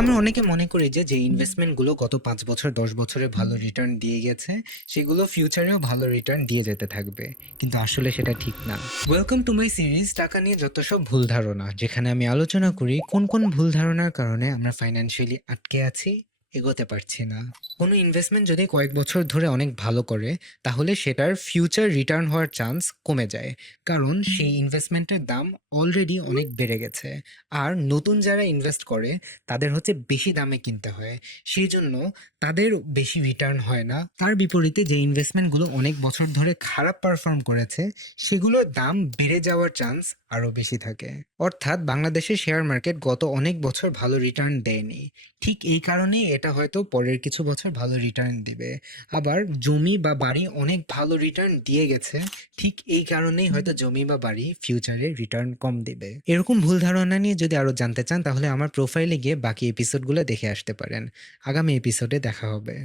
আমরা অনেকে মনে করি যে ইনভেস্টমেন্টগুলো গত ৫ বছর ১০ বছরে ভালো রিটার্ন দিয়ে গেছে, সেগুলো ফিউচারেও ভালো রিটার্ন দিয়ে যেতে থাকবে। কিন্তু আসলে সেটা ঠিক না। ওয়েলকাম টু মাই সিরিজ টাকা নিয়ে যত সব ভুল ধারণা, যেখানে আমি আলোচনা করি কোন ভুল ধারণার কারণে আমরা ফাইন্যান্সিয়ালি আটকে আছি, এগোতে পারছি না। কোনো ইনভেস্টমেন্ট যদি কয়েক বছর ধরে অনেক ভালো করে, তাহলে সেটার ফিউচার রিটার্ন হওয়ার চান্স কমে যায়। কারণ সেই ইনভেস্টমেন্টের দাম অলরেডি অনেক বেড়ে গেছে। আর নতুন যারা ইনভেস্ট করে তাদের হচ্ছে বেশি দামে কিনতে হয়। সেইজন্য তাদের বেশি রিটার্ন হয় না। তার বিপরীতে যে ইনভেস্টমেন্টগুলো অনেক বছর ধরে খারাপ পারফর্ম করেছে, সেগুলোর দাম বেড়ে যাওয়ার চান্স আরো বেশি থাকে। অর্থাৎ বাংলাদেশের শেয়ার মার্কেট গত অনেক বছর ভালো রিটার্ন দেয়নি। ঠিক এই কারণেই এটা হয়তো পরের কিছু বছর ভালো রিটার্ন দিবে। আবার জমি বা বাড়ি অনেক ভালো রিটার্ন দিয়ে গেছে, ঠিক এই কারণেই হয়তো জমি বা বাড়ি ফিউচারে রিটার্ন কম দিবে। এরকম ভুল ধারণা নিয়ে যদি আরো জানতে চান, তাহলে আমার প্রোফাইলে গিয়ে বাকি এপিসোডগুলো দেখে আসতে পারেন। আগামী এপিসোডে দেখা হবে।